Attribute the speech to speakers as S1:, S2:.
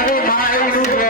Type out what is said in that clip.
S1: Hey, my new